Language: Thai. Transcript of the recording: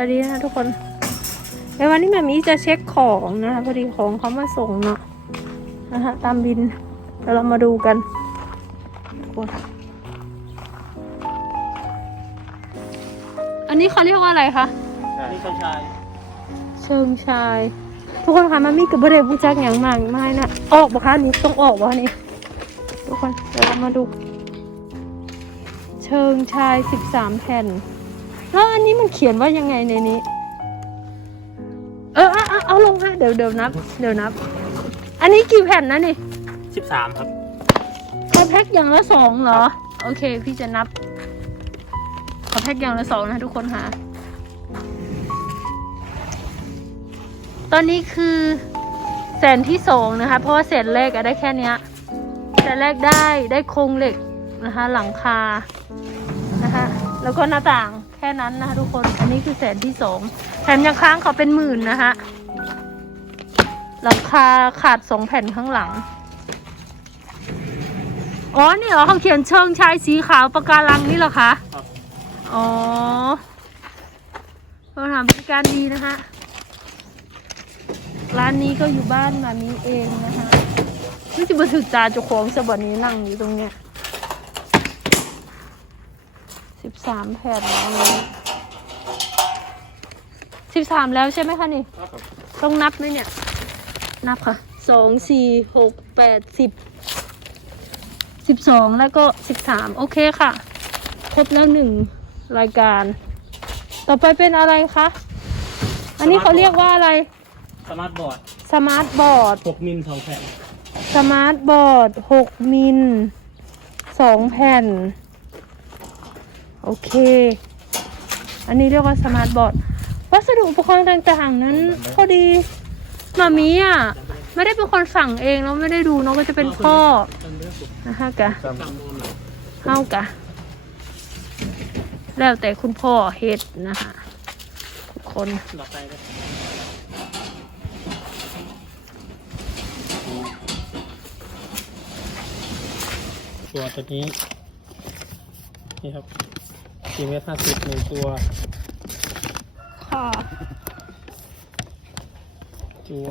วัสดีนะทุกคนในวันนี้แม่มีจะเช็คของนะคะพอดีของเขามาส่งเนาะนะคะตามบินเดี๋ยวเรามาดูกันทุกคนอันนี้เขาเรียกว่าอะไรคะนี่เขาชายเชิงชาย ทุกคนคะมันมีกระเบรผู้จักอย่างมากไม่นะออกบ่คะนี่ต้องออกบ่คะนี่ทุกคนเดี๋ยวเรามาดู เชิงชายสิบสามแผ่น แล้วอันนี้มันเขียนว่ายังไงในนี้ เออเอาเอาเอาลงฮะเดี๋ยวเดี๋ยวนับ เดี๋ยวนับ อันนี้กี่แผ่นนะนี่สิบสามครับเขาแพ็คอย่างละสองเหรอ โอเค พี่จะนับเขาแพ็คอย่างละสองนะทุกคนค่ะ ตอนนี้คือแสนที่สองนะคะ เพราะว่าแสนแรกอะได้แค่เนี้ยแสนแรกได้ได้โครงเหล็กนะคะ หลังคานะคะ แล้วก็หน้าต่าง แค่นั้นนะคะทุกคน อันนี้คือแสนที่สองแถมยังค้างเขาเป็นหมื่นนะคะหลังคาขาดสองแผ่นข้างหลัง อ๋อ นี่เหรอเขาเขียนเชิงชายสีขาวปะการังนี่เหรอคะครับอ๋อสถานบริการดีนะคะ ร้านนี้ก็อยู่บ้านมามีเองนะคะนี่จะมาถึกตาเจ้าของสบันนี้นั่งอยู่ตรงเนี้ย สิบสามแผ่นแล้วนี้สิบสามแล้วใช่ไหมคะนี่ต้องนับไหมเนี่ย นับค่ะสองสี่หกแปดสิบสิบสองแล้วก็สิบสามโอเคค่ะ ครบแล้วหนึ่งรายการ ต่อไปเป็นอะไรคะ อันนี้เขาเรียกว่าอะไรสมาร์ทบอร์ดสมาร์ทบอร์ดหกมิลสองแผ่นสมาร์ทบอร์ดหกมิลสองแผ่น โอเค อันนี้เรียกว่าสมาร์ทบอร์ด วัสดุอุปกรณ์ต่างๆนั้นพอดีหมามีอะ ไม่ได้เป็นคนสั่งเองแล้วไม่ได้ดูเนาะก็จะเป็นพ่อนะคะกะจำนวนหน่อยเฮากะ แล้วแต่คุณพ่อเฮ็ดนะคะทุกคนหลอกไปเลยตัวตัวนี้นี่ครับ สี่เมตรห้าสิบหนึ่งตัว ค่ะ ตัว